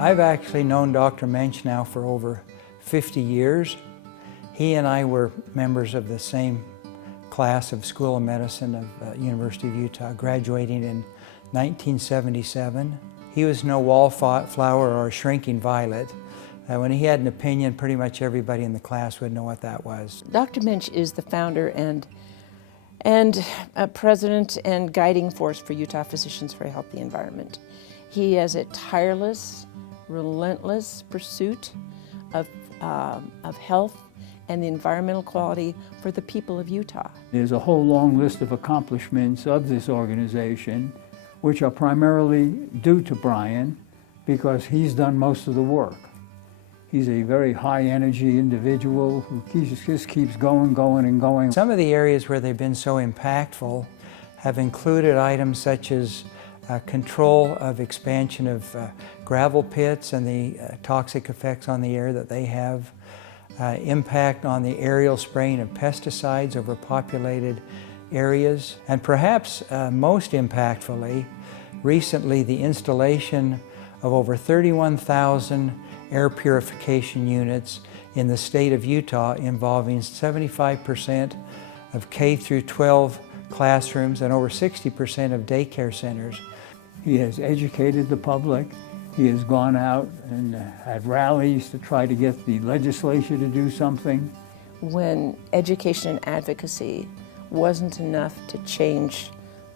I've actually known Dr. Moench now for over 50 years. He and I were members of the same class of School of Medicine of University of Utah, graduating in 1977. He was no wallflower or a shrinking violet. When he had an opinion, pretty much everybody in the class would know what that was. Dr. Moench is the founder and president and guiding force for Utah Physicians for a Healthy Environment. He has a tireless, relentless pursuit of health and the environmental quality for the people of Utah. There's a whole long list of accomplishments of this organization, which are primarily due to Brian, because he's done most of the work. He's a very high-energy individual who just keeps going and going. Some of the areas where they've been so impactful have included items such as control of expansion of gravel pits and the toxic effects on the air that they have, impact on the aerial spraying of pesticides over populated areas, and perhaps most impactfully, recently the installation of over 31,000 air purification units in the state of Utah, involving 75% of K through 12 classrooms and over 60% of daycare centers. He has educated the public. He has gone out and had rallies to try to get the legislature to do something. When education and advocacy wasn't enough to change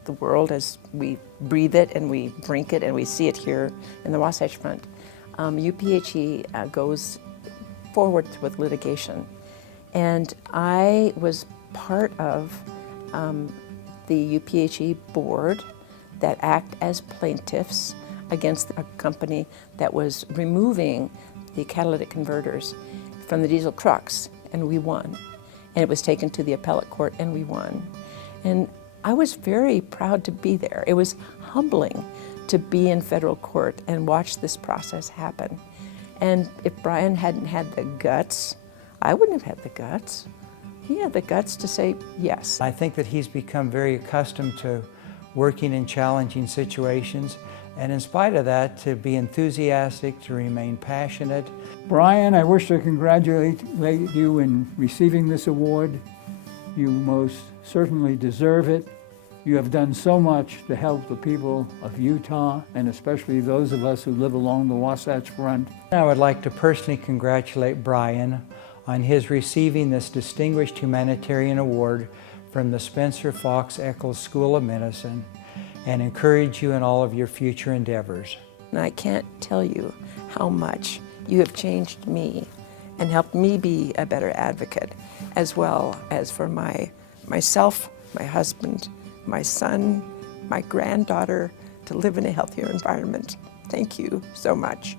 the world as we breathe it and we drink it and we see it here in the Wasatch Front, UPHE goes forward with litigation. And I was part of the UPHE board that act as plaintiffs against a company that was removing the catalytic converters from the diesel trucks, and we won. And it was taken to the appellate court, and we won. And I was very proud to be there. It was humbling to be in federal court and watch this process happen. And if Brian hadn't had the guts, I wouldn't have had the guts. He had the guts to say yes. I think that he's become very accustomed to working in challenging situations, and in spite of that, to be enthusiastic, to remain passionate. Brian, I wish to congratulate you in receiving this award. You most certainly deserve it. You have done so much to help the people of Utah, and especially those of us who live along the Wasatch Front. I would like to personally congratulate Brian on his receiving this distinguished Humanitarian Award from the Spencer Fox Eccles School of Medicine, and encourage you in all of your future endeavors. And I can't tell you how much you have changed me and helped me be a better advocate, as well as for myself, my husband, my son, my granddaughter, to live in a healthier environment. Thank you so much.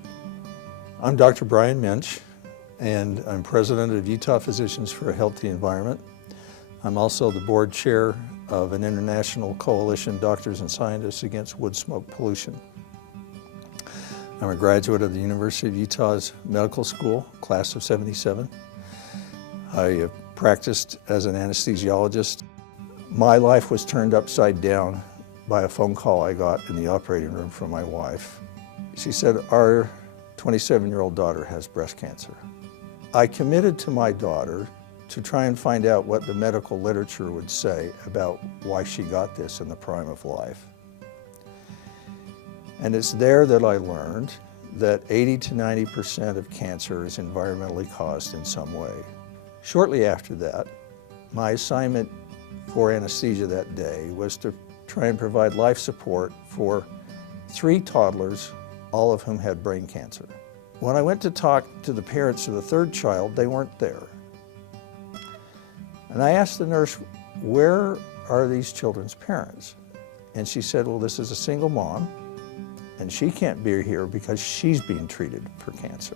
I'm Dr. Brian Moench, and I'm president of Utah Physicians for a Healthy Environment. I'm also the board chair of an international coalition, Doctors and Scientists Against Wood Smoke Pollution. I'm a graduate of the University of Utah's Medical School, class of '77. I practiced as an anesthesiologist. My life was turned upside down by a phone call I got in the operating room from my wife. She said, "Our 27-year-old daughter has breast cancer." I committed to my daughter to try and find out what the medical literature would say about why she got this in the prime of life. And it's there that I learned that 80 to 90% of cancer is environmentally caused in some way. Shortly after that, my assignment for anesthesia that day was to try and provide life support for 3 toddlers, all of whom had brain cancer. When I went to talk to the parents of the 3rd child, they weren't there. And I asked the nurse, "Where are these children's parents?" And she said, "Well, this is a single mom, and she can't be here because she's being treated for cancer."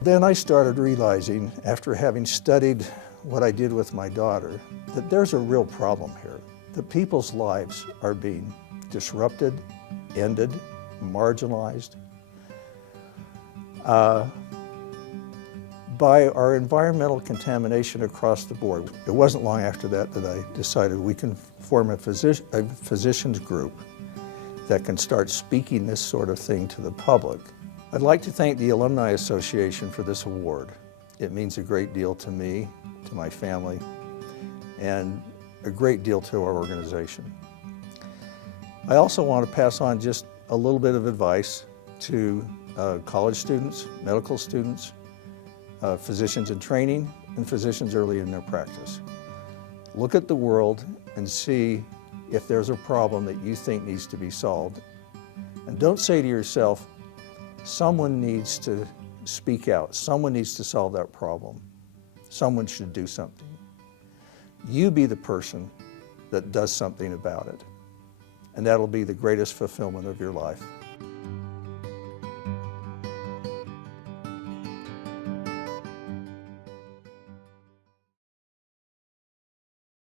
Then I started realizing, after having studied what I did with my daughter, that there's a real problem here. That people's lives are being disrupted, ended, marginalized by our environmental contamination across the board. It wasn't long after that I decided we can form a physicians group that can start speaking this sort of thing to the public. I'd like to thank the Alumni Association for this award. It means a great deal to me, to my family, and a great deal to our organization. I also want to pass on just a little bit of advice to college students, medical students, physicians in training, and physicians early in their practice. Look at the world and see if there's a problem that you think needs to be solved. And don't say to yourself, someone needs to speak out, someone needs to solve that problem, someone should do something. You be the person that does something about it, and that'll be the greatest fulfillment of your life.